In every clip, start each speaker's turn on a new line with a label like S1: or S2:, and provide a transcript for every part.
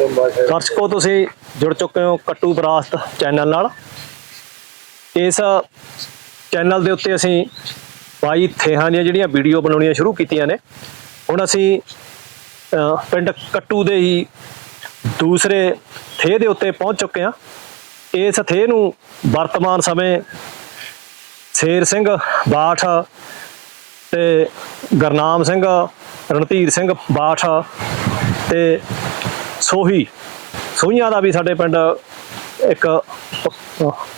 S1: ਦਰਸ਼ਕੋ, ਤੁਸੀਂ ਜੁੜ ਚੁੱਕੇ ਹੋ ਕੱਟੂ ਵਿਰਾਸਤ ਚੈਨਲ ਨਾਲ। ਇਸ ਚੈਨਲ ਦੇ ਉੱਤੇ ਅਸੀਂ ਬਾਈ ਥੇਹਾਂ ਦੀਆਂ ਜਿਹੜੀਆਂ ਵੀਡੀਓ ਬਣਾਉਣੀਆਂ ਸ਼ੁਰੂ ਕੀਤੀਆਂ ਨੇ, ਹੁਣ ਅਸੀਂ ਪਿੰਡ ਕੱਟੂ ਦੇ ਹੀ ਦੂਸਰੇ ਥੇ ਦੇ ਉੱਤੇ ਪਹੁੰਚ ਚੁੱਕੇ ਹਾਂ। ਇਸ ਥੇ ਨੂੰ ਵਰਤਮਾਨ ਸਮੇਂ ਸ਼ੇਰ ਸਿੰਘ ਬਾਠ ਤੇ ਗਰਨਾਮ ਸਿੰਘ ਰਣਧੀਰ ਸਿੰਘ ਬਾਠ ਤੇ ਸੋਹੀ, ਸੋਹੀਆਂ ਦਾ ਵੀ ਸਾਡੇ ਪਿੰਡ ਇੱਕ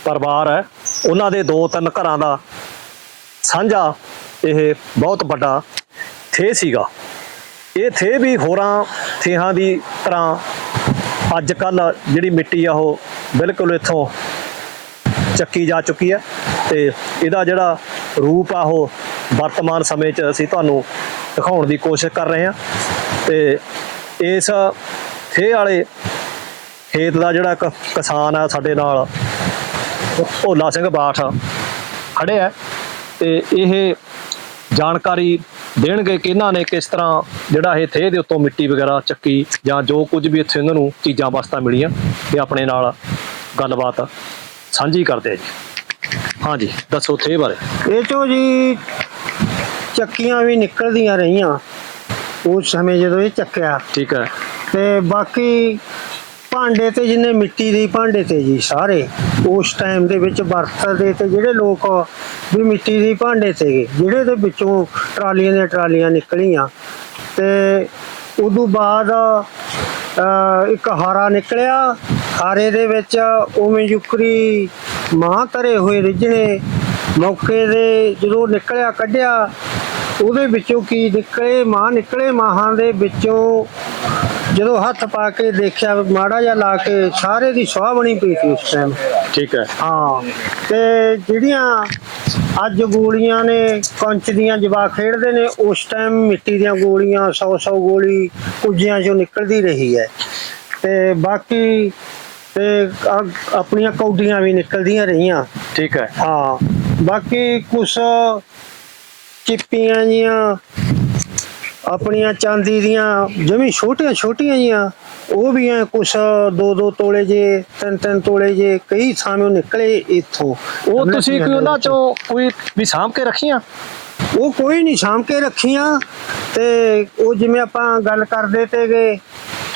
S1: ਪਰਿਵਾਰ ਹੈ। ਉਹਨਾਂ ਦੇ ਦੋ ਤਿੰਨ ਘਰਾਂ ਦਾ ਸਾਂਝਾ ਇਹ ਬਹੁਤ ਵੱਡਾ ਥੇ ਸੀਗਾ। ਇਹ ਥੇ ਵੀ ਹੋਰਾਂ ਥੇਹਾਂ ਦੀ ਤਰ੍ਹਾਂ ਅੱਜ ਕੱਲ ਜਿਹੜੀ ਮਿੱਟੀ ਆ ਉਹ ਬਿਲਕੁਲ ਇੱਥੋਂ ਚੱਕੀ ਜਾ ਚੁੱਕੀ ਹੈ ਤੇ ਇਹਦਾ ਜਿਹੜਾ ਰੂਪ ਆ ਉਹ ਵਰਤਮਾਨ ਸਮੇਂ 'ਚ ਅਸੀਂ ਤੁਹਾਨੂੰ ਦਿਖਾਉਣ ਦੀ ਕੋਸ਼ਿਸ਼ ਕਰ ਰਹੇ ਹਾਂ। ਤੇ ਇਸ ਥੇ ਵਾਲੇ ਖੇਤ ਦਾ ਜਿਹੜਾ ਕਿਸਾਨ ਆ ਸਾਡੇ ਨਾਲ ਭੋਲਾ ਸਿੰਘ ਬਾਠ ਖੜੇ ਆ। ਤੇ ਇਹ ਜਾਣਕਾਰੀ ਦੇਣਗੇ ਕਿ ਇਹਨਾਂ ਨੇ ਕਿਸ ਤਰ੍ਹਾਂ ਜਿਹੜਾ ਇਹ ਥੇ ਦੇ ਉੱਤੋਂ ਮਿੱਟੀ ਵਗੈਰਾ ਚੱਕੀ ਜਾਂ ਜੋ ਕੁਝ ਵੀ ਇੱਥੇ ਇਹਨਾਂ ਨੂੰ ਚੀਜ਼ਾਂ ਵਸਤਾਂ ਮਿਲੀਆਂ ਤੇ ਆਪਣੇ ਨਾਲ ਗੱਲਬਾਤ ਸਾਂਝੀ ਕਰਦੇ ਆ ਜੀ। ਹਾਂਜੀ ਦੱਸੋ ਥੇ ਬਾਰੇ।
S2: ਇਹ ਚੋਂ ਜੀ ਚੱਕੀਆਂ ਵੀ ਨਿਕਲਦੀਆਂ ਰਹੀਆਂ ਉਸ ਸਮੇਂ ਜਦੋਂ ਇਹ ਚੱਕਿਆ।
S1: ਠੀਕ ਹੈ।
S2: ਤੇ ਬਾਕੀ ਭਾਂਡੇ ਤੇ ਜਿੰਨੇ ਮਿੱਟੀ ਦੇ ਭਾਂਡੇ ਤੇ ਜੀ ਸਾਰੇ, ਉਸ ਟਾਈਮ ਦੇ ਵਿੱਚ ਵਰਤਦੇ ਤੇ ਜਿਹੜੇ ਲੋਕ ਵੀ ਮਿੱਟੀ ਦੇ ਭਾਂਡੇ ਤੇ ਗਏ, ਜਿਹੜੇ ਦੇ ਵਿੱਚੋਂ ਟਰਾਲੀਆਂ ਦੀਆਂ ਟਰਾਲੀਆਂ ਨਿਕਲੀਆਂ ਤੇ ਉਦੋਂ ਬਾਅਦ ਇੱਕ ਹਾਰਾ ਨਿਕਲਿਆ, ਹਾਰੇ ਦੇ ਵਿੱਚ ਉਵੇਂ ਯੁਕਰੀ ਮਾਂ ਧਰੇ ਹੋਏ ਰਿਜਣੇ ਮੌਕੇ ਦੇ ਜਦੋਂ ਨਿਕਲਿਆ ਕੱਢਿਆ, ਉਹਦੇ ਵਿੱਚੋਂ ਕੀ ਨਿਕਲੇ ਮਾਂ ਨਿਕਲੇ, ਮਾਹਾਂ ਦੇ ਵਿੱਚੋਂ ਜਦੋਂ ਹੱਥ ਪਾ ਕੇ ਦੇਖਿਆ ਮਾੜਾ ਜਿਹਾ ਲਾ ਕੇ ਸਾਰੇ ਦੀ ਸਵਾਹ ਬਣੀ ਪਈ ਸੀ ਉਸ ਟਾਈਮ
S1: ਠੀਕ ਹੈ।
S2: ਹਾਂ ਤੇ ਜਿਹੜੀਆਂ ਅੱਜ ਗੋਲੀਆਂ ਨੇ ਕੰਚ ਦੀਆਂ ਜਵਾ ਖੇਡਦੇ ਨੇ ਉਸ ਟਾਈਮ ਮਿੱਟੀ ਦੀਆਂ ਗੋਲੀਆਂ 100 100 ਗੋਲੀ ਕੁੱਜਿਆਂ ਚੋਂ ਨਿਕਲਦੀ ਰਹੀ ਹੈ। ਤੇ ਬਾਕੀ ਤੇ ਆਪਣੀਆਂ ਕੌਡੀਆਂ ਵੀ ਨਿਕਲਦੀਆਂ ਰਹੀਆਂ।
S1: ਠੀਕ ਹੈ।
S2: ਹਾਂ ਬਾਕੀ ਕੁਛ ਚਿੱਪੀਆਂ ਜੀਆਂ ਆਪਣੀਆਂ ਚਾਂਦੀ ਦੀਆਂ ਜਮੀ ਛੋਟੀਆਂ ਛੋਟੀਆਂ ਜੀਆਂ ਉਹ ਵੀ ਐ ਕੁਛ ਦੋ ਦੋ ਤੋਲੇ ਜੇ ਤਿੰਨ ਤਿੰਨ ਤੋਲੇ ਜੇ ਕਈ ਥਾਂੋਂ ਨਿਕਲੇ ਇੱਥੋਂ।
S1: ਉਹ ਤੁਸੀਂ ਕੋਈ ਉਹਨਾਂ ਚੋਂ ਕੋਈ ਵੀ ਸਾਂਭ ਕੇ ਰੱਖੀਆਂ?
S2: ਉਹ ਕੋਈ ਨਹੀਂ ਸਾਂਭ ਕੇ ਰੱਖੀਆਂ ਤੇ ਉਹ ਜਿਵੇਂ ਆਪਾਂ ਗੱਲ ਕਰਦੇ ਤੇਗੇ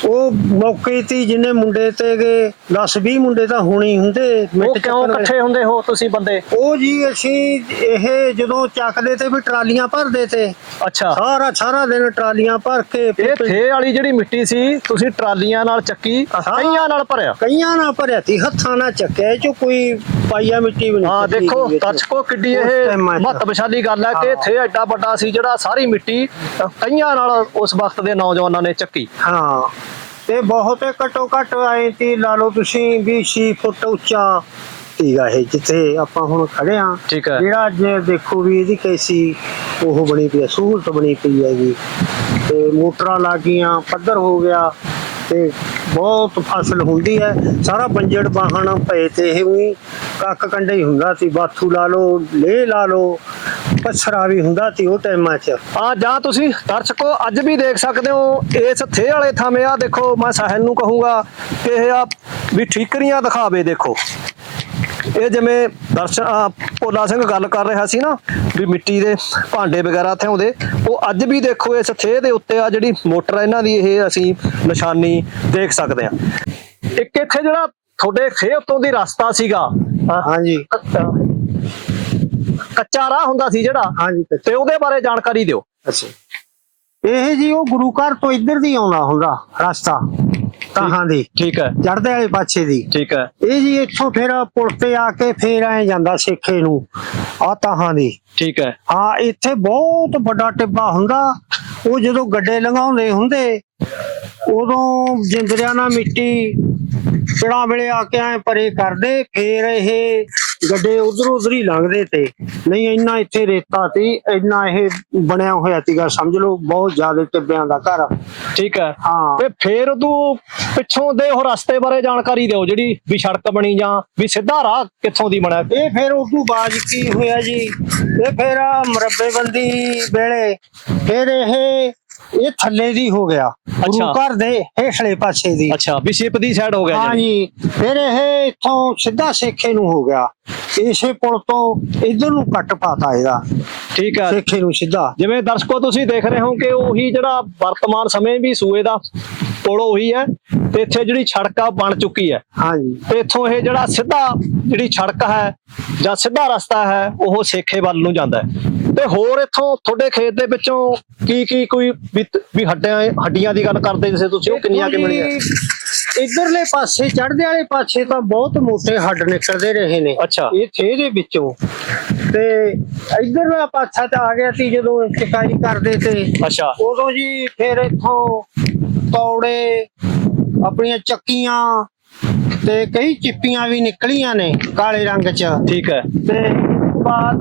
S2: ਉਹ ਮੌਕੇ ਤੇ ਹੀ ਜਿੰਨੇ ਮੁੰਡੇ ਤੇਗੇ 10 20 ਮੁੰਡੇ ਤਾਂ ਹੋਣੇ ਹੀ ਹੁੰਦੇ
S1: ਉਹ
S2: ਮਿੰਟ
S1: ਕਿਉਂ
S2: ਚੱਕਣ।
S1: ਇਕੱਠੇ ਹੁੰਦੇ ਹੋ ਤੁਸੀਂ ਬੰਦੇ
S2: ਉਹ ਜੀ ਅਸੀਂ ਇਹ ਜਦੋਂ ਚੱਕਦੇ ਤੇ ਵੀ ਟਰਾਲੀਆਂ ਭਰਦੇ ਤੇ
S1: ਅੱਛਾ
S2: ਸਾਰਾ ਸਾਰਾ ਦਿਨ ਟਰਾਲੀਆਂ ਭਰ ਕੇ
S1: ਇਹ ਥੇ ਵਾਲੀ ਜਿਹੜੀ ਮਿੱਟੀ ਸੀ ਤੁਸੀਂ ਟਰਾਲੀਆਂ ਨਾਲ ਚੱਕੀ ਕਈਆਂ ਨਾਲ ਭਰਿਆ
S2: ਕਈਆਂ ਨਾਲ ਭਰਿਆ ਤੀ ਹੱਥਾਂ ਨਾਲ ਚੱਕਿਆ ਚੋਂ ਕੋਈ ਪਾਈਆ ਮਿੱਟੀ ਵੀ ਨਹੀਂ
S1: ਹਾਂ
S2: ਚੱਕੀ
S1: ਦੇਖੋ
S2: ਵਿੱਚ।
S1: ਦਰਸ਼ਕੋ ਕਿੱਡੀ
S2: ਉਸ
S1: ਇਹ
S2: time ਚ।
S1: ਮਹੱਤਵਸ਼ਾਲੀ ਗੱਲ ਹੈ ਕਿ। ਇੱਥੇ ਐਡਾ ਵੱਡਾ ਸੀ ਜਿਹੜਾ ਸਾਰੀ ਮਿੱਟੀ ਅ, ਕਈਆਂ ਨਾਲ ਉਸ ਵਕਤ ਦੇ ਨੌਜਵਾਨਾਂ ਨੇ ਚੱਕੀ
S2: ਹਾਂ ਤੇ ਬਹੁਤ ਘਟੋ ਘਟ ਆਏ ਤੀ ਲਾ ਲਓ ਤੁਸੀਂ ਵੀ 6 ਫੁੱਟ ਉੱਚਾ ਸੀਗਾ ਇਹ ਜਿੱਥੇ ਆਪਾਂ ਹੁਣ ਖੜੇ ਆ।
S1: ਠੀਕ ਹੈ।
S2: ਜਿਹੜਾ ਅੱਜ ਦੇਖੋ ਵੀ ਇਹਦੀ ਕੈਸੀ ਉਹ ਬਣੀ ਪਈ ਹੈ ਸਹੂਲਤ ਬਣੀ ਪਈ ਹੈਗੀ। ਤੇ ਮੋਟਰਾਂ ਲੱਗ ਗਈਆਂ ਪੱਧਰ ਹੋ ਗਿਆ ਤੇ ਬਹੁਤ ਫਸਲ ਹੁੰਦੀ ਹੈ। ਸਾਰਾ ਬੰਜੜ ਬਾਹਣ ਪਏ ਤੇ ਇਹ ਵੀ ਕੱਕ ਕੰਡੇ ਹੀ ਹੁੰਦਾ ਸੀ। ਬਾਥੂ ਲਾ ਲਓ ਲੇ ਲਾ ਲਓ ਪੱਛਰਾ ਵੀ ਹੁੰਦਾ ਸੀ ਉਹ ਟਾਈਮਾਂ 'ਚ।
S1: ਆ ਜਾਂ ਤੁਸੀਂ ਦਰਸ਼ਕੋ ਅੱਜ ਵੀ ਦੇਖ ਸਕਦੇ ਹੋ ਇਸ ਥੇ ਵਾਲੇ ਥਾਵੇਂ ਆ ਦੇਖੋ ਮੈਂ ਸਾਹਿਲ ਨੂੰ ਕਹੂੰਗਾ ਕਿ ਇਹ ਆ ਵੀ ਠੀਕਰੀਆਂ ਦਿਖਾਵੇ ਦੇਖੋ। ਇਹ ਜਿਵੇਂ ਦਰਸ਼ਨ ਆ, ਭੋਲਾ ਸਿੰਘ ਗੱਲ ਕਰ ਰਿਹਾ ਸੀ ਨਾ ਵੀ ਮਿੱਟੀ ਦੇ ਭਾਂਡੇ ਵਗੈਰਾ ਇੱਥੇ ਆਉਂਦੇ ਉਹ ਅੱਜ ਵੀ ਦੇਖੋ ਇਸ ਥੇ ਦੇ ਉੱਤੇ ਆ ਜਿਹੜੀ ਮੋਟਰ ਆ ਇਹਨਾਂ ਦੀ ਇਹ ਅਸੀਂ ਨਿਸ਼ਾਨੀ ਦੇਖ ਸਕਦੇ ਹਾਂ। ਇੱਕ ਇੱਥੇ ਜਿਹੜਾ ਤੁਹਾਡੇ ਥੇ ਉੱਤੋਂ ਦੀ ਰਸਤਾ ਸੀਗਾ
S2: ਹਾਂਜੀ।
S1: ਕੱਚਾ ਰਾਹ ਹੁੰਦਾ ਸੀ ਜਿਹੜਾ
S2: ਹਾਂਜੀ ਤੇ
S1: ਉਹਦੇ ਬਾਰੇ ਜਾਣਕਾਰੀ ਦਿਓ।
S2: ਅੱਛਾ। ਇਹ ਜੀ ਉਹ ਗੁਰੂ ਘਰ ਤੋਂ ਇੱਧਰ ਦੀ ਆਉਣਾ ਹੁੰਦਾ ਰਸਤਾ ਤਾਹਾਂ ਦੀ।
S1: ਠੀਕ ਹੈ।
S2: ਚੜਦੇ ਵਾਲੇ ਪਾਛੇ ਦੀ।
S1: ਠੀਕ ਹੈ।
S2: ਇਹ ਜੀ ਇੱਥੋਂ ਫਿਰ ਪੁਲ ਤੇ ਆ ਕੇ ਫੇਰ ਐ ਜਾਂਦਾ ਸੇਖੇ ਨੂੰ ਆ ਤਾਹਾਂ ਦੀ।
S1: ਠੀਕ ਹੈ।
S2: ਹਾਂ ਇੱਥੇ ਬਹੁਤ ਵੱਡਾ ਟਿੱਬਾ ਹੁੰਦਾ। ਉਹ ਜਦੋਂ ਗੱਡੇ ਲੰਘਾਉਂਦੇ ਹੁੰਦੇ ਉਦੋਂ ਜਿੰਦਰਿਆਂ ਨਾਲ ਮਿੱਟੀ ਪਿੜਾ ਵੇਲੇ ਆ ਕੇ ਐ ਪਰੇ ਕਰਦੇ ਫੇਰ ਇਹ ਗੱਡੇ ਉਧਰ ਉਧਰ ਹੀ ਲੰਘਦੇ ਤੇ। ਨਹੀਂ ਇੰਨਾ ਇੱਥੇ ਰੇਤਾ ਸੀ ਇੰਨਾ ਇਹ ਬਣਿਆ ਹੋਇਆ ਸੀਗਾ ਸਮਝ ਲਓ ਬਹੁਤ ਜ਼ਿਆਦਾ ਟਿੱਬਿਆਂ ਦਾ ਘਰ।
S1: ਠੀਕ ਹੈ।
S2: ਹਾਂ।
S1: ਤੇ ਫੇਰ ਤੂੰ ਪਿੱਛੋਂ ਦੇ ਉਹ ਰਸਤੇ ਬਾਰੇ ਜਾਣਕਾਰੀ ਦਿਓ ਜਿਹੜੀ ਵੀ ਸੜਕ ਬਣੀ ਜਾਂ ਵੀ ਸਿੱਧਾ ਰਾਹ ਕਿੱਥੋਂ ਦੀ ਬਣਿਆ?
S2: ਇਹ ਫਿਰ ਉਦੋਂ ਬਾਅਦ ਕੀ ਹੋਇਆ ਜੀ? ਇਹ ਫਿਰ ਮੁਰੱਬੇਬੰਦੀ ਵੇਲੇ ਫਿਰ ਇਹ ਇਹ ਥੱਲੇ ਦੀ ਹੋ ਗਿਆ। ਗੁਰੂ ਘਰ ਦੇ ਹੇਠਲੇ ਪਾਸੇ ਦੀ।
S1: ਅੱਛਾ ਵੀ ਸ਼ਿਪ ਦੀ ਸਾਈਡ ਹੋ ਗਿਆ
S2: ਹਾਂ
S1: ਜੀ
S2: ਫਿਰ ਇਹ ਇੱਥੋਂ ਸਿੱਧਾ ਸੇਖੇ ਨੂੰ ਹੋ ਗਿਆ। ਇਸੇ ਪੁਲ ਤੋਂ ਇਧਰ ਨੂੰ ਕੱਟ ਪਾਤਾ ਇਹਦਾ।
S1: ਠੀਕ ਹੈ
S2: ਸੇਖੇ ਨੂੰ ਸਿੱਧਾ।
S1: ਜਿਵੇਂ ਦਰਸ਼ਕੋ ਤੁਸੀਂ ਦੇਖ ਰਹੇ ਹੋ ਕਿ ਉਹੀ ਜਿਹੜਾ ਵਰਤਮਾਨ ਸਮੇਂ ਵੀ ਸੂਏ ਦਾ ਪੁਲ ਉਹੀ ਹੈ ਤੇ ਇੱਥੇ ਜਿਹੜੀ ਸੜਕ ਆ ਬਣ ਚੁੱਕੀ ਹੈ।
S2: ਹਾਂ ਜੀ
S1: ਤੇ ਇੱਥੋਂ ਇਹ ਜਿਹੜਾ ਸਿੱਧਾ ਜਿਹੜੀ ਸੜਕ ਹੈ ਜਾਂ ਸਿੱਧਾ ਰਸਤਾ ਹੈ ਉਹ ਸੇਖੇ ਵੱਲ ਨੂੰ ਜਾਂਦਾ ਹੈ। ਤੇ ਹੋਰ ਇੱਥੋਂ ਤੁਹਾਡੇ ਖੇਤ ਦੇ ਵਿੱਚੋਂ ਕੀ ਕੀ ਕੋਈ ਵੀ ਹੱਡਾਂ ਹੱਡੀਆਂ ਦੀ ਗੱਲ ਕਰਦੇ ਜਿਵੇਂ ਤੁਸੀਂ ਉਹ ਕਿੰਨੀਆਂ ਕਿ ਮਿਲੀਆਂ?
S2: ਇਧਰਲੇ ਪਾਸੇ ਚੜ੍ਹਦੇ ਵਾਲੇ ਪਾਸੇ ਤਾਂ ਬਹੁਤ ਮੋਟੇ ਹੱਡ ਨਿਕਲਦੇ ਰਹੇ ਨੇ।
S1: ਅੱਛਾ।
S2: ਇਹ ਥੇ ਦੇ ਵਿੱਚੋਂ। ਤੇ ਇਧਰਲਾ ਪਾਸਾ ਤਾਂ ਆ ਗਿਆ ਸੀ ਜਦੋਂ ਚਕਾਈ ਕਰਦੇ ਤੇ।
S1: ਅੱਛਾ।
S2: ਉਦੋਂ ਜੀ ਫਿਰ ਇੱਥੋਂ ਤੌੜੇ ਆਪਣੀਆਂ ਚੱਕੀਆਂ ਤੇ ਕਈ ਚਿੱਪੀਆਂ ਵੀ ਨਿਕਲੀਆਂ ਨੇ ਕਾਲੇ ਰੰਗ 'ਚ।
S1: ਠੀਕ ਹੈ।
S2: ਤੋਂ ਬਾਅਦ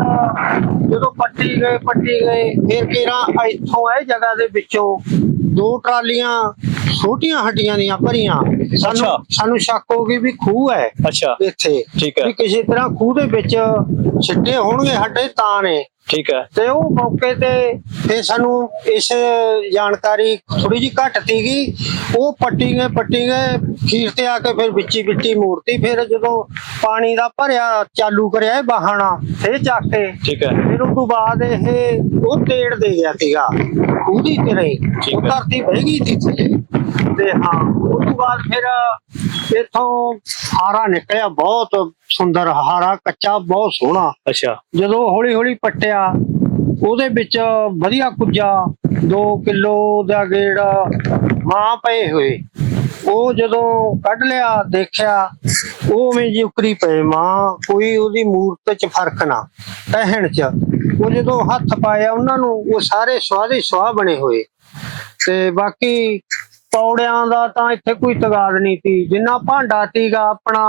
S2: ਜਦੋਂ ਪੱਟੀ ਗਏ ਪੱਟੀ ਗਏ ਫਿਰ ਕਿਹੜਾ ਇੱਥੋਂ ਇਹ ਜਗ੍ਹਾ ਦੇ ਵਿੱਚੋਂ ਦੋ ਟਰਾਲੀਆਂ ਛੋਟੀਆਂ ਹੱਡੀਆਂ ਦੀਆਂ ਭਰੀਆਂ। ਸਾਨੂੰ। ਸਾਨੂੰ ਸ਼ੱਕ ਹੋ ਗਈ ਵੀ ਖੂਹ ਹੈ
S1: ਅੱਛਾ।
S2: ਇੱਥੇ।
S1: ਠੀਕ ਹੈ।
S2: ਵੀ ਕਿਸੇ ਤਰ੍ਹਾਂ ਖੂਹ ਦੇ ਵਿੱਚ ਛਿੱਟੇ ਹੋਣਗੇ ਹੱਡੇ ਤਾਂ ਨੇ।
S1: ਠੀਕ ਹੈ।
S2: ਤੇ ਉਹ ਮੌਕੇ ਤੇ ਫਿਰ ਸਾਨੂੰ ਇਸ ਜਾਣਕਾਰੀ ਥੋੜੀ ਜਿਹੀ ਘੱਟ ਸੀਗੀ। ਉਹ ਪੱਟੀ ਗਏ ਪੱਟੀ ਗਏ ਖੀਰ ਤੇ ਆ ਕੇ ਫਿਰ ਵਿੱਚੀ ਵਿੱਚੀ ਮੂਰਤੀ ਫਿਰ ਜਦੋਂ ਪਾਣੀ ਦਾ ਭਰਿਆ ਚਾਲੂ ਕਰਿਆ ਇਹ ਬਾਹਣਾ ਇਹ ਚੱਕ ਕੇ
S1: ਠੀਕ ਹੈ।
S2: ਫਿਰ ਉਸ ਤੋਂ ਬਾਅਦ ਇਹ ਉਹ ਤੇੜ ਦੇ ਗਿਆ ਸੀਗਾ। ਉਹਦੀ ਤਰ੍ਹਾਂ ਹੀ।
S1: ਠੀਕ ਹੈ।
S2: ਧਰਤੀ ਬਹਿ ਗਈ ਸੀ ਥੱਲੇ। ਤੇ ਹਾਂ ਉਸ ਤੋਂ ਬਾਅਦ ਫਿਰ ਇਥੋਂ ਹਾਰਾ ਨਿਕਲਿਆ ਬਹੁਤ ਸੁੰਦਰ ਹਾਰਾ ਕੱਚਾ ਬਹੁਤ ਸੋਹਣਾ।
S1: ਅੱਛਾ।
S2: ਜਦੋਂ ਹੌਲੀ ਹੌਲੀ ਪੱਟਿਆ ਉਹਦੇ ਵਿੱਚ ਵਧੀਆ ਕੁੱਜਾ 2 ਕਿਲੋ ਦਾ ਗੇੜ ਮਾਂ ਪਏ ਹੋਏ। ਉਹ ਜਦੋਂ ਕੱਢ ਲਿਆ ਦੇਖਿਆ ਉਹਵੇਂ ਜੀ ਉਕਰੀ ਪਏ ਮਾਂ ਕੋਈ ਉਹਦੀ ਮੂਰਤ 'ਚ ਫ਼ਰਕ ਨਾ ਪਹਿਣ 'ਚ। ਉਹ ਜਦੋਂ ਹੱਥ ਪਾਇਆ ਉਹਨਾਂ ਨੂੰ ਉਹ ਸਾਰੇ ਸਵਾਦੇ ਸਵਾਹ ਬਣੇ ਹੋਏ। ਤੇ ਬਾਕੀ ਪੌੜਿਆਂ ਦਾ ਤਾਂ ਇੱਥੇ ਕੋਈ ਤਗਾਦ ਨਹੀਂ ਸੀ। ਜਿੰਨਾ ਭਾਂਡਾ ਸੀਗਾ ਆਪਣਾ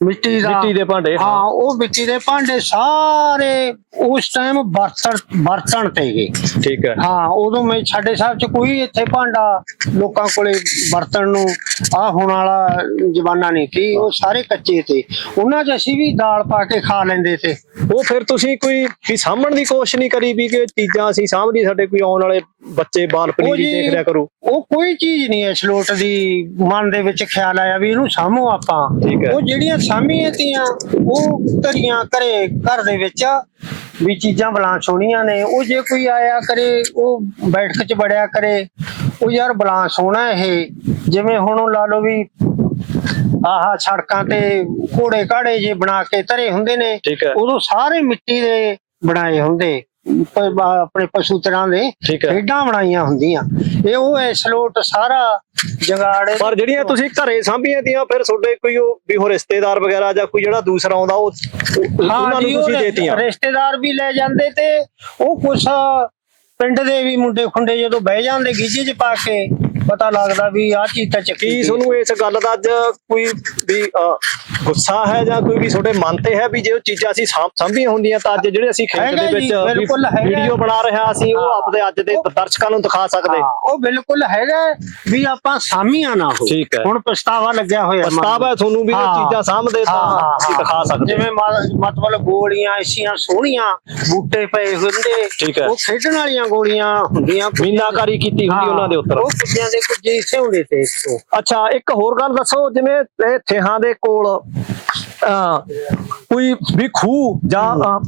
S2: ਮਿੱਟੀ ਦਾ।
S1: ਮਿੱਟੀ ਦੇ ਭਾਂਡੇ
S2: ਹਾਂ। ਉਹ ਮਿੱਟੀ ਦੇ ਭਾਂਡੇ ਸਾਰੇ ਉਸ ਟਾਈਮ ਬਰਤਨ ਬਰਤਨ ਤੇ ਗਏ
S1: ਠੀਕ ਹੈ।
S2: ਹਾਂ ਉਦੋਂ ਮੈਂ ਸਾਡੇ ਸਾਹਿਬ ਚ ਕੋਈ ਇੱਥੇ ਭਾਂਡਾ ਲੋਕਾਂ ਕੋਲੇ ਬਰਤਨ ਨੂੰ ਆ ਹੋਣ ਵਾਲਾ ਜਮਾਨਾ ਨਹੀਂ ਸੀ। ਉਹ ਸਾਰੇ ਕੱਚੇ ਤੇ ਉਹਨਾਂ 'ਚ ਅਸੀਂ ਵੀ ਦਾਲ ਪਾ ਕੇ ਖਾ ਲੈਂਦੇ ਤੇ
S1: ਉਹ ਫਿਰ ਤੁਸੀਂ ਕੋਈ ਵੀ ਸਾਂਭਣ ਦੀ ਕੋਸ਼ਿਸ਼ ਨਹੀਂ ਕਰੀ ਵੀ ਕਿ ਚੀਜ਼ਾਂ ਅਸੀਂ ਸਾਂਭ ਲਈ ਸਾਡੇ ਕੋਈ ਆਉਣ ਵਾਲੇ ਬੱਚੇ ਬਾਲ
S2: ਉਹ
S1: ਪਨੀਰੀ
S2: ਜੀ-
S1: ਦੇਖ ਰਿਆ ਕਰੂ।
S2: ਉਹ ਕੋਈ ਚੀਜ਼ ਨਹੀਂ ਇਸ ਲੋਟ ਦੀ ਮਨ ਦੇ ਵਿੱਚ ਖਿਆਲ ਆਇਆ ਵੀ ਇਹਨੂੰ ਸਾਂਭੋ ਆਪਾਂ।
S1: ਠੀਕ ਹੈ।
S2: ਉਹ ਜਿਹੜੀਆਂ ਸਾਂਭੀਆਂ ਤੀਆਂ ਉਹ ਧਰੀਆਂ ਘਰੇ ਘਰ ਦੇ ਵਿੱਚ ਵੀ ਚੀਜ਼ਾਂ ਬਲਾਂ ਸੋਹਣੀਆਂ ਨੇ। ਉਹ ਜੇ ਕੋਈ ਆਇਆ ਕਰੇ ਉਹ ਬੈਠਕ 'ਚ ਬੜਿਆ ਕਰੇ ਉਹ ਯਾਰ ਬਲਾਂ ਸੋਹਣਾ ਇਹ। ਜਿਵੇਂ ਹੁਣ ਉਹ ਲਾ ਲਓ ਵੀ ਆਹ ਸੜਕਾਂ ਤੇ ਘੋੜੇ ਕਾੜੇ ਜੇ ਬਣਾ ਕੇ ਧਰੇ ਹੁੰਦੇ ਨੇ
S1: ਠੀਕ ਹੈ।
S2: ਉਦੋਂ ਸਾਰੇ ਮਿੱਟੀ ਦੇ ਬਣਾਏ ਹੁੰਦੇ। ਪ- ਆਪਣੇ ਪਸ਼ੂ ਤਰ੍ਹਾਂ ਦੇ
S1: ਠੀਕ ਹੈ।
S2: ਖੇਡਾਂ ਬਣਾਈਆਂ ਹੁੰਦੀਆਂ। ਇਹ ਉਹ ਐਸਲੋਟ ਸਾਰਾ ਜਗਾੜ
S1: ਪਰ ਜਿਹੜੀਆਂ ਤੁਸੀਂ ਘਰੇ ਸਾਂਭੀਆਂ ਦੀਆਂ ਫਿਰ ਤੁਹਾਡੇ ਕੋਈ ਉਹ ਵੀ ਹੋ ਰਿਸ਼ਤੇਦਾਰ ਵਗੈਰਾ ਜਾਂ ਕੋਈ ਜਿਹੜਾ ਦੂਸਰਾ ਆਉਂਦਾ ਉਹ ਉਹ- ਉਹਨਾਂ ਨੂੰ
S2: ਜੀ ਉਹ
S1: ਤੁਸੀਂ ਦੇਤੀਆਂ?
S2: ਰਿਸ਼ਤੇਦਾਰ ਵੀ ਲੈ ਜਾਂਦੇ ਤੇ ਉਹ ਕੁਛ ਪਿੰਡ ਦੇ ਵੀ ਮੁੰਡੇ ਖੁੰਡੇ ਜਦੋਂ ਬਹਿ ਜਾਂਦੇ ਗੀਜੇ 'ਚ ਪਾ ਕੇ ਪਤਾ ਲੱਗਦਾ ਵੀ ਆਹ ਚੀਜ਼ ਤਾਂ ਚੱਕੀ
S1: ਕੀ। ਤੁਹਾਨੂੰ ਇਸ ਗੱਲ ਦਾ ਅੱਜ ਕੋਈ ਵੀ ਅਹ, ਗੁੱਸਾ ਹੈ ਜਾਂ ਕੋਈ ਵੀ ਤੁਹਾਡੇ ਮਨ ਤੇ ਹੈ ਵੀ ਜੇ ਉਹ ਚੀਜ਼ਾਂ ਅਸੀਂ ਸਾਂਭ- ਸਾਂਭੀਆਂ ਹੁੰਦੀਆਂ ਤਾਂ ਅੱਜ ਜਿਹੜੇ ਅਸੀਂ ਖੇਤ
S2: ਹੈਗਾ
S1: ਦੇ
S2: ਜੀ,
S1: ਵਿੱਚ
S2: ਬਿਲਕੁਲ ਹੈਗਾ।
S1: ਵੀਡੀਓ ਬਣਾ ਰਹੇ ਹਾਂ ਅਸੀਂ ਉਹ। ਆਪਦੇ ਅੱਜ ਦੇ ਦਰਸ਼ਕਾਂ ਨੂੰ ਦਿਖਾ ਸਕਦੇ
S2: ਹਾਂ, ਉਹ ਬਿਲਕੁਲ ਹੈਗਾ ਵੀ ਆਪਾਂ ਸਾਮੀਆਂ ਨਾ ਹੋ
S1: ਠੀਕ ਹੈ।
S2: ਹੁਣ ਪਛਤਾਵਾ ਲੱਗਿਆ ਹੋਇਆ ਮਨ
S1: ਪ੍ਰਸਤਾਵ ਹੈ
S2: ਨੂੰ।
S1: ਤੁਹਾਨੂੰ ਵੀ ਇਹ
S2: ਹਾਂ।
S1: ਚੀਜ਼ਾਂ ਸਾਂਭਦੇ ਤਾਂ
S2: ਹਾਂ,
S1: ਅਸੀਂ ਦਿਖਾ ਸਕਦੇ ਹਾਂ।
S2: ਜਿਵੇਂ ਮ- ਮਤਲਬ ਗੋਲੀਆਂ ਐਸੀਆਂ ਸੋਹਣੀਆਂ ਬੂਟੇ ਪਏ ਹੁੰਦੇ
S1: ਠੀਕ ਹੈ।
S2: ਉਹ ਖੇਡਣ ਵਾਲੀਆਂ ਗੋਲੀਆਂ ਹੁੰਦੀਆਂ
S1: ਮੀਨਾਕਾਰੀ ਕੀਤੀ ਹੁੰਦੀ ਉਹਨਾਂ ਦੇ ਉੱਤਰ
S2: ਉਹ ਕੁੱਜਿਆਂ ਦੇ ਕੁੱਜੇ ਇਸੇ ਹੁੰਦੇ ਤੇ। ਇੱਥੋਂ।
S1: ਅੱਛਾ ਇੱਕ ਹੋਰ ਗੱਲ ਦੱਸੋ ਜਿਵੇਂ ਇਹ ਥੇਹਾਂ ਦੇ ਕੋਲ ਕੋਈ ਵੀ ਖੂਹ ਜਾਂ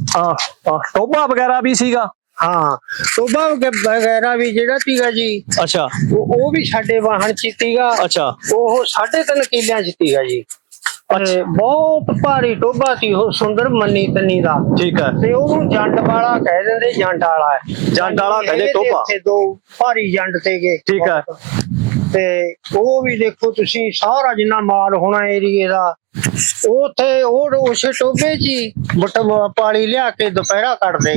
S1: ਟੋਭਾ ਵਗੈਰਾ ਵੀ ਸੀਗਾ?
S2: ਹਾਂ ਟੋਬਾ ਵਗ- ਵਗੈਰਾ ਵੀ ਜਿਹੜਾ ਸੀਗਾ ਜੀ।
S1: ਅੱਛਾ।
S2: ਉਹ ਵੀ ਸਾਡੇ ਵਾਹਣ ਚ ਸੀਗਾ।
S1: ਅੱਛਾ।
S2: ਉਹ ਸਾਢੇ ਤਿੰਨ ਕਿੱਲਿਆਂ ਚ ਸੀਗਾ ਜੀ। ਤੇ ਬਹੁਤ ਭਾਰੀ ਟੋਬਾ ਸੀ ਉਹ ਸੁੰਦਰ ਮੰਨੀ ਤੰਨੀ ਦਾ।
S1: ਠੀਕ ਹੈ।
S2: ਤੇ ਉਹਨੂੰ ਜੰਡ ਵਾਲਾ ਕਹਿ ਦਿੰਦੇ ਜੰਡ ਵਾਲਾ
S1: ਜੰਡ ਵਾਲਾ ਕਹਿੰਦੇ ਟੋਭਾ।
S2: ਇੱਥੇ ਦੋ ਭਾਰੀ ਜੰਡ ਤੇਗੇ
S1: ਠੀਕ ਹੈ।
S2: ਤੇ ਉਹ ਵੀ ਦੇਖੋ ਤੁਸੀਂ ਸਾਰਾ ਜਿੰਨਾ ਮਾਲ ਹੋਣਾ ਏਰੀਏ ਦਾ ਉਥੇ ਉਹ ਉਸੇ ਟੋਬੇ ਹੀ ਬਟ ਪਾਲੀ ਲਿਆ ਕੇ ਦੁਪਹਿਰਾ ਕੱਢਦੇ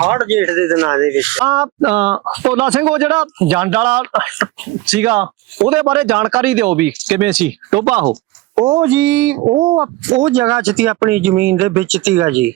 S2: ਹਾੜ ਜੇਠ ਦੇ ਦਿਨਾਂ ਦੇ ਵਿੱਚ।
S1: ਆ ਭੋਲਾ ਸਿੰਘ ਉਹ ਜਿਹੜਾ ਜੰਡ ਵਾਲਾ ਸੀਗਾ ਉਹਦੇ ਬਾਰੇ ਜਾਣਕਾਰੀ ਦਿਓ ਵੀ ਕਿਵੇਂ ਸੀ ਟੋਭਾ ਉਹ?
S2: ਉਹ ਜੀ ਉਹ ਉਹ ਜਗ੍ਹਾ 'ਚ ਤੀ ਆਪਣੀ ਜ਼ਮੀਨ ਦੇ ਵਿੱਚ ਤੀਗਾ ਜੀ।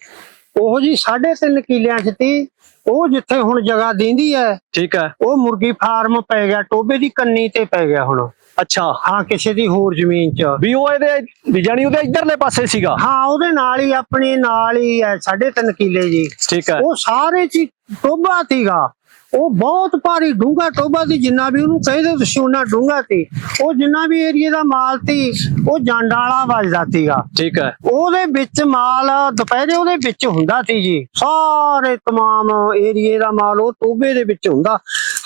S2: ਉਹ ਜੀ 3.5 ਕਿੱਲਿਆਂ 'ਚ ਤੀ। ਉਹ ਜਿੱਥੇ ਹੁਣ ਜਗ੍ਹਾ ਦਿੰਦੀ ਹੈ
S1: ਠੀਕ ਹੈ
S2: ਉਹ ਮੁਰਗੀ ਫਾਰਮ ਪੈ ਗਿਆ ਟੋਬੇ ਦੀ ਕੰਨੀ ਤੇ ਪੈ ਗਿਆ ਹੁਣ।
S1: ਅੱਛਾ।
S2: ਹਾਂ ਕਿਸੇ ਦੀ ਹੋਰ ਜ਼ਮੀਨ 'ਚ।
S1: ਵੀ ਉਹ ਇਹਦੇ ਵੀ ਜਾਨੀ ਉਹਦੇ ਇਧਰਲੇ ਪਾਸੇ ਸੀਗਾ?
S2: ਹਾਂ ਉਹਦੇ ਨਾਲ ਹੀ ਆਪਣੇ ਨਾਲ ਹੀ ਹੈ 3.5 ਕਿੱਲੇ ਜੀ।
S1: ਠੀਕ ਹੈ।
S2: ਉਹ ਸਾਰੇ ਚ ਟੋਬਾ ਤੀਗਾ ਉਹ ਬਹੁਤ ਭਾਰੀ ਡੂੰਘਾ ਟੋਬਾ ਸੀ ਜਿੰਨਾ ਵੀ ਉਹਨੂੰ ਕਹਿੰਦੇ ਤੁਸੀਂ ਉਹਨਾਂ ਡੂੰਘਾ ਸੀ ਉਹ ਜਿੰਨਾ ਵੀ ਏਰੀਏ ਦਾ ਮਾਲ ਸੀ ਉਹ ਜੰਡਾਂ ਵਾਲਾ ਵੱਜਦਾ ਸੀਗਾ
S1: ਠੀਕ ਹੈ
S2: ਉਹਦੇ ਵਿੱਚ ਮਾਲ ਦੁਪਹਿਰੇ ਉਹਦੇ ਵਿੱਚ ਹੁੰਦਾ ਸੀ ਜੀ ਸਾਰੇ तमाम ਏਰੀਏ ਦਾ ਮਾਲ ਉਹ ਟੋਬੇ ਦੇ ਵਿੱਚ ਹੁੰਦਾ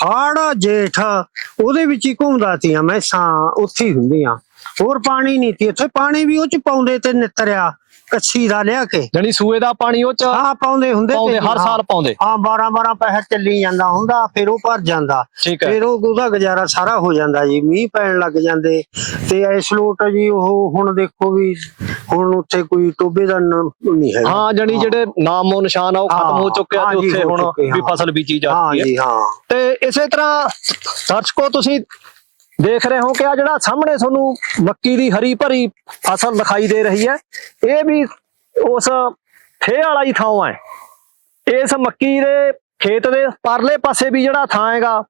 S2: ਹਾੜ ਜੇਠ ਉਹਦੇ ਵਿੱਚ ਹੀ ਘੁੰਮਦਾ ਸੀ ਮੈਸਾਂ ਉੱਥੇ ਹੀ ਹੁੰਦੀਆਂ ਹੋਰ ਪਾਣੀ ਨਹੀਂ ਸੀ ਇੱਥੇ ਪਾਣੀ ਵੀ ਉਹ ਚ ਪਾਉਂਦੇ ਤੇ ਨਿਤਰਿਆ ਕੱਛੀ ਦਾ ਲਿਆ ਕੇ।
S1: ਜਣੀ ਸੂਏ ਦਾ ਪਾਣੀ ਉਹ ਚ
S2: ਹਾਂ ਪਾਉਂਦੇ ਹੁੰਦੇ
S1: ਪਾਉਂਦੇ ਹਰ
S2: ਹਾਂ।
S1: ਸਾਲ ਪਾਉਂਦੇ।
S2: ਹਾਂ 12 12 ਪੈਸੇ ਚੱਲੀ ਜਾਂਦਾ ਹੁੰਦਾ ਫਿਰ ਉਹ ਭਰ ਜਾਂਦਾ।
S1: ਹੈ।
S2: ਫਿਰ ਉਹ ਉਹਦਾ ਗੁਜ਼ਾਰਾ ਸਾਰਾ ਹੋ ਜਾਂਦਾ ਜੀ ਮੀਂਹ ਪੈਣ ਲੱਗ ਜਾਂਦੇ। ਤੇ ਇਸ ਲੋਟ ਜੀ ਉਹ ਹੁਣ ਦੇਖੋ ਵੀ ਹੁਣ ਉੱਥੇ ਕੋਈ ਟੋਬੇ ਦਾ ਨਹੀਂ ਹੈਗਾ।
S1: ਹਾਂ ਜਣੀ ਜਿਹੜੇ ਨਾਮੋ ਨਿਸ਼ਾਨ ਆ ਉਹ ਖਤਮ ਹੋ
S2: ਹਾਂ,
S1: ਚੁੱਕਿਆ ਤੇ
S2: ਹਾਂ
S1: ਉੱਥੇ
S2: ਹੋ
S1: ਹੁਣ ਵੀ
S2: ਹਾਂ।
S1: ਫਸਲ ਬੀਜੀ ਜਾ
S2: ਹਾਂ
S1: ਹੈ।
S2: ਜੀ ਹਾਂ।
S1: ਤੇ ਇਸੇ ਤਰ੍ਹਾਂ ਦਰਸ਼ਕੋ ਤੁਸੀਂ ਦੇਖ ਰਹੇ ਹੋ ਕਿ ਆ ਜਿਹੜਾ ਸਾਹਮਣੇ ਤੁਹਾਨੂੰ ਮੱਕੀ ਦੀ ਹਰੀ ਭਰੀ ਫਸਲ ਦਿਖਾਈ ਦੇ ਰਹੀ ਹੈ, ਇਹ ਵੀ ਉਸ ਥੇ ਵਾਲਾ ਹੀ ਥਾਂ ਹੈ। ਇਸ ਮੱਕੀ ਦੇ ਖੇਤ ਦੇ ਪਰਲੇ ਪਾਸੇ ਵੀ ਜਿਹੜਾ ਥਾਂ ਹੈਗਾ,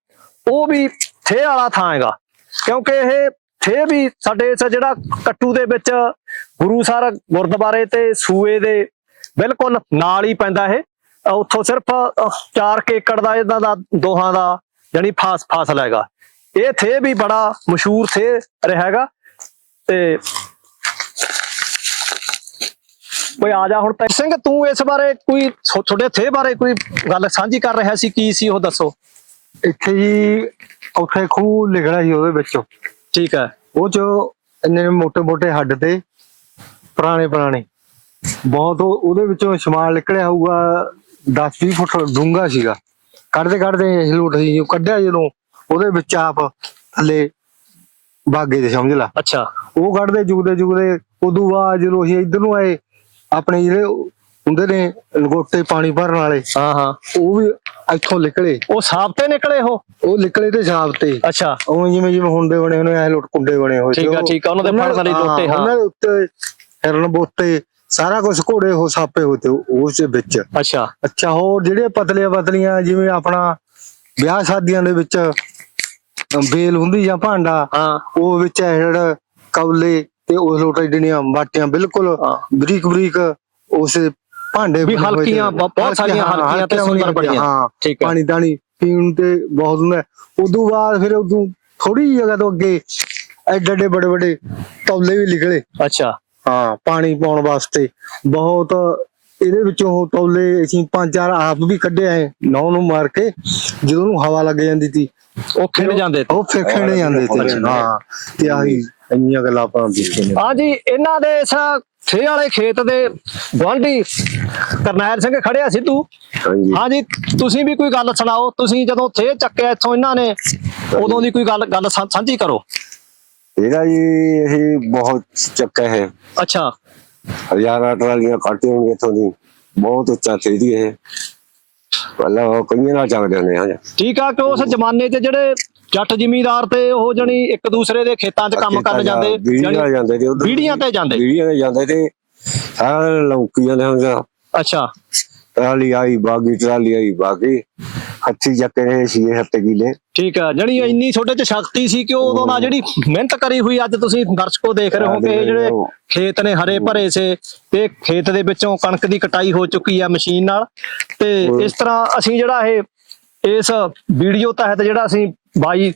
S1: ਉਹ ਵੀ ਥੇ ਵਾਲਾ ਥਾਂ ਹੈਗਾ। ਕਿਉਂਕਿ ਇਹ ਥੇ ਵੀ ਸਾਡੇ ਇਸ ਜਿਹੜਾ ਕੱਟੂ ਦੇ ਵਿੱਚ ਗੁਰੂ ਗੁਰੂਸਰ ਗੁਰਦੁਆਰੇ ਤੇ ਸੂਏ ਦੇ ਬਿਲਕੁਲ ਨਾਲ ਹੀ ਪੈਂਦਾ ਇਹ। ਉੱਥੋਂ ਸਿਰਫ 4 ਏਕੜ ਦਾ ਇਹਨਾਂ ਦਾ ਦੋਹਾਂ ਦਾ ਜਾਨੀ ਫਾਸ ਫਾਸਲਾ ਹੈਗਾ। ਇਹ ਥੇ ਵੀ ਬੜਾ ਮਸ਼ਹੂਰ ਥੇ ਰਹੇਗਾ ਤੇ ਕੋਈ ਆ ਜਾ ਹੁਣ ਤਾਂ ਸਿੰਘ ਤੂੰ ਇਸ ਬਾਰੇ ਕੋਈ ਤੁਹਾਡੇ ਥੇ ਬਾਰੇ ਕੋਈ ਗੱਲ ਸਾਂਝੀ ਕਰ ਰਿਹਾ ਸੀ ਕੀ ਸੀ ਉਹ ਦੱਸੋ।
S2: ਇੱਥੇ ਜੀ ਉੱਥੇ ਖੂਹ ਲਿਖਣਾ ਸੀ ਉਹਦੇ ਵਿੱਚੋਂ।
S1: ਠੀਕ ਹੈ।
S2: ਉਹ ਜੋ ਇੰਨੇ ਮੋਟੇ ਮੋਟੇ ਹੱਡ ਤੇ ਪੁਰਾਣੇ ਪੁਰਾਣੇ। ਬਹੁਤ ਉਹਦੇ ਵਿੱਚੋਂ ਸ਼ਮਾਲ ਨਿਕਲਿਆ ਹੋਊਗਾ 10 20 ਫੁੱਟ ਡੂੰਗਾ ਸੀਗਾ। ਕੱਢਦੇ ਕੱਢਦੇ ਹਿਲੂਟ ਸੀ ਕੱਢਿਆ ਜਦੋਂ ਉਹਦੇ ਵਿੱਚ ਆਪ ਥੱਲੇ ਬਾਗੇ ਦੇ ਸਮਝ ਲਾ।
S1: ਅੱਛਾ।
S2: ਉਹ ਕੱਢਦੇ ਜੁਗਦੇ ਜੁਗਦੇ ਉਦੋਂ ਬਾਅਦ ਜਦੋਂ ਅਸੀਂ ਇੱਧਰ ਨੂੰ ਆਏ ਆਪਣੇ ਜਿਹੜੇ ਹੁੰਦੇ ਨੇ ਲਗੋਟੇ ਪਾਣੀ ਭਰਨ ਵਾਲੇ
S1: ਹਾਂ ਹਾਂ।
S2: ਉਹ ਵੀ ਇੱਥੋਂ ਨਿਕਲੇ।
S1: ਉਹ ਸਾਫ਼ ਤੇ ਨਿਕਲੇ ਉਹ?
S2: ਉਹ ਨਿਕਲੇ ਤੇ ਛਾਪ ਤੇ।
S1: ਅੱਛਾ।
S2: ਉਹ ਜਿਵੇਂ ਜਿਵੇਂ ਹੁੰਦੇ ਬਣੇ ਹੋਣੇ ਐ ਲੁੱਟ ਕੁੰਡੇ ਬਣੇ ਹੋਏ
S1: ਠੀਕ ਆ, ਠੀਕ ਆ, ਉਹਨਾਂ ਦੇ ਫੜਨ ਵਾਲੀ ਲੋਟੇ, ਹਾਂ।
S2: ਉਹਨਾਂ ਦੇ ਉੱਤੇ ਹਿਰਨ ਬੋਤੇ ਸਾਰਾ ਕੁਝ ਘੋੜੇ ਹੋ ਸਾਪੇ ਹੋਤੇ ਉਸ ਦੇ ਵਿੱਚ।
S1: ਅੱਛਾ।
S2: ਅੱਛਾ ਹੋਰ ਜਿਹੜੇ ਪਤਲੀਆਂ ਪਤਲੀਆਂ ਜਿਵੇਂ ਆਪਣਾ ਵਿਆਹ ਸ਼ਾਦੀਆਂ ਦੇ ਵਿੱਚ ਬੇਲ ਹੁੰਦੀ ਜਾਂ ਭਾਂਡਾ
S1: ਹਾਂ।
S2: ਉਹ ਵਿੱਚ ਐੜ ਕੌਲੇ ਤੇ ਉਸ ਲੋਟੇ ਜਿਹੜੀਆਂ ਬਾਟੀਆਂ ਬਿਲਕੁਲ। ਬਰੀਕ ਬਰੀਕ ਉਸ ਭਾਂਡੇ
S1: ਵੀ ਹਲਕੀਆਂ, ਬਹੁਤ- ਸਾਰੀਆਂ ਹਲਕੀਆਂ ਤੇ ਸੁੰਦਰ ਬੜੀਆਂ।
S2: ਹਾਂ
S1: ਠੀਕ ਹੈ।
S2: ਪਾਣੀ ਦਾਣੀ ਪੀਣ ਤੇ ਬਹੁਤ ਹੁੰਦਾ। ਉਦੋਂ ਬਾਅਦ ਫਿਰ ਉਦੋਂ ਥੋੜੀ ਜਗ੍ਹਾ ਤੋਂ ਅੱਗੇ ਐਡੇ ਐਡੇ ਬੜੇ ਬੜੇ ਤੌਲੇ ਵੀ ਨਿਕਲੇ।
S1: ਅੱਛਾ।
S2: ਹਾਂ ਪਾਣੀ ਪਾਉਣ ਵਾਸਤੇ। ਬਹੁਤ ਇਹਦੇ ਵਿੱਚੋਂ ਤੌਲੇ ਅਸੀਂ ਪੰਜ ਚਾਰ ਆਪ ਵੀ ਕੱਢੇ ਆਏ ਨੌ ਨੂੰ ਮਾਰ ਕੇ ਜਦੋਂ ਨੂੰ ਹਵਾ ਲੱਗ ਜਾਂਦੀ ਸੀ।
S1: ਉਹ ਖਿੰਡ ਜਾਂਦੇ
S2: ਉਹ ਫਿਰ ਖੇੜੇ ਜਾਂਦੇ ਸੀ
S1: ਅੱਛਾ।
S2: ਹਾਂ ਤੇ ਆਹੀ ਇੰਨੀਆਂ ਗੱਲਾਂ ਆਪਾਂ ਨੂੰ ਦਿੱਤੀਆਂ ਨੇ।
S1: ਹਾਂ ਜੀ ਇਹਨਾਂ ਦੇ ਇਸ ਥੇ ਵਾਲੇ ਖੇਤ ਦੇ ਗੁਆਂਢੀ ਕਰਨੈਲ ਸਿੰਘ ਖੜਿਆ ਸਿੱਧੂ।
S3: ਹਾਂਜੀ।
S1: ਹਾਂ ਜੀ ਤੁਸੀਂ ਵੀ ਕੋਈ ਗੱਲ ਸੁਣਾਓ? ਤੁਸੀਂ ਜਦੋਂ ਥੇ ਚੱਕਿਆ ਇੱਥੋਂ ਇਹਨਾਂ ਨੇ ਉਦੋਂ ਦੀ ਕੋਈ ਗੱਲ ਗੱਲ ਸਾਂ- ਸਾਂਝੀ ਕਰੋ।
S3: ਇਹਦਾ ਜੀ ਇਹ ਬਹੁਤ ਚੱਕਾ ਹੈ।
S1: ਅੱਛਾ।
S3: ਹਜ਼ਾਰਾਂ ਟਰਾਲੀਆਂ ਕੱਟੇ ਹੋਣਗੇ ਇੱਥੋਂ ਦੀ। ਬਹੁਤ ਉੱਚਾ ਤੇ ਜੀ ਇਹ। ਪਹਿਲਾਂ ਉਹ ਕਈਆਂ ਨਾਲ ਚੱਕਦੇ ਹੁੰਦੇ ਆ
S1: ਠੀਕ ਆ ਕਿ ਉਸ ਜ਼ਮਾਨੇ 'ਚ ਜਿਹੜੇ ਜੱਟ ਜ਼ਿਮੀਂਦਾਰ ਤੇ ਉਹ ਜਣੀ ਇੱਕ ਦੂਸਰੇ ਦੇ ਖੇਤਾਂ 'ਚ ਕੰਮ ਕਰਨ ਜਾਂਦੇ
S3: ਬੀੜੀਆਂ ਜਾਂਦੇ ਤੇ ਉਧਰ
S1: ਬੀੜੀਆਂ ਤੇ ਜਾਂਦੇ।
S3: ਬੀੜੀਆਂ ਤੇ ਜਾਂਦੇ ਤੇ ਸਾਰਾ ਲੌਕੀਆਂ ਦੇ ਹੁੰਦੇ
S1: ਅੱਛਾ।
S3: ਟਰਾਲੀ ਆਈ ਬਾਗੀ ਟਰਾਲੀ ਆਈ ਬਾਗੀ। ਹੱਥੀ ਚੱਕੇ ਰਹੇ ਸੀ ਇਹ ਹੱਤੇ ਕਿਲੇ।
S1: ਠੀਕ ਆ ਜਣੀ ਇੰਨੀ ਤੁਹਾਡੇ 'ਚ ਸ਼ਕਤੀ ਸੀ ਕਿ ਉਦੋਂ ਦਾ ਜਿਹੜੀ ਮਿਹਨਤ ਕਰੀ ਹੋਈ ਅੱਜ ਤੁਸੀਂ ਦਰਸ਼ਕੋ ਦੇਖ ਰਹੇ ਹੋ ਕਿ ਇਹ ਜਿਹੜੇ ਖੇਤ ਨੇ ਹਰੇ ਭਰੇ ਸੇ ਤੇ ਖੇਤ ਦੇ ਵਿੱਚੋਂ ਕਣਕ ਦੀ ਕਟਾਈ ਹੋ ਚੁੱਕੀ ਆ ਮਸ਼ੀਨ ਨਾਲ। ਤੇ ਇਸ ਤਰ੍ਹਾਂ ਅਸੀਂ ਜਿਹੜਾ ਇਹ ਇਸ ਵੀਡੀਓ ਤਹਿਤ ਜਿਹੜਾ ਅਸੀਂ ਬਾਈ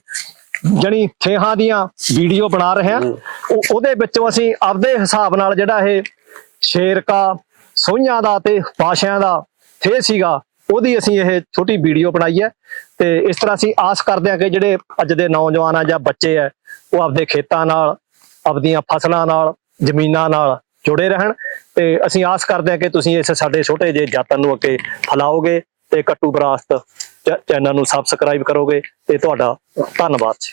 S1: ਜਣੀ ਥੇਹਾਂ ਦੀਆਂ ਵੀਡੀਓ ਬਣਾ ਰਹੇ ਉਹ- ਉਹਦੇ ਵਿੱਚੋਂ ਅਸੀਂ ਆਪਦੇ ਹਿਸਾਬ ਨਾਲ ਜਿਹੜਾ ਇਹ ਸ਼ੇਰਕਾ ਸੋਈਆਂ ਦਾ ਤੇ ਪਾਸ਼ਿਆਂ ਦਾ ਥੇ ਸੀਗਾ ਉਹਦੀ ਅਸੀਂ ਇਹ ਛੋਟੀ ਵੀਡੀਓ ਬਣਾਈ ਹੈ ਤੇ ਇਸ ਤਰ੍ਹਾਂ ਅਸੀਂ ਆਸ ਕਰਦੇ ਹਾਂ ਕਿ ਜਿਹੜੇ ਅੱਜ ਦੇ ਨੌਜਵਾਨ ਆ ਜਾਂ ਬੱਚੇ ਆ, ਉਹ ਆਪਦੇ ਖੇਤਾਂ ਨਾਲ, ਆਪਦੀਆਂ ਫਸਲਾਂ ਨਾਲ, ਜ਼ਮੀਨਾਂ ਨਾਲ ਜੁੜੇ ਰਹਿਣ ਤੇ ਅਸੀਂ ਆਸ ਕਰਦੇ ਹਾਂ ਕਿ ਤੁਸੀਂ ਇਸ ਸਾਡੇ ਛੋਟੇ ਜਿਹੇ ਯਤਨ ਨੂੰ ਅੱਗੇ ਫੈਲਾਓਗੇ ਤੇ ਕੱਟੂ ਬਰਾਸਤ ਚ- ਚੈਨਲ ਨੂੰ ਸਬਸਕ੍ਰਾਈਬ ਕਰੋਗੇ ਤੇ ਤੁਹਾਡਾ ਧੰਨਵਾਦ ਜੀ।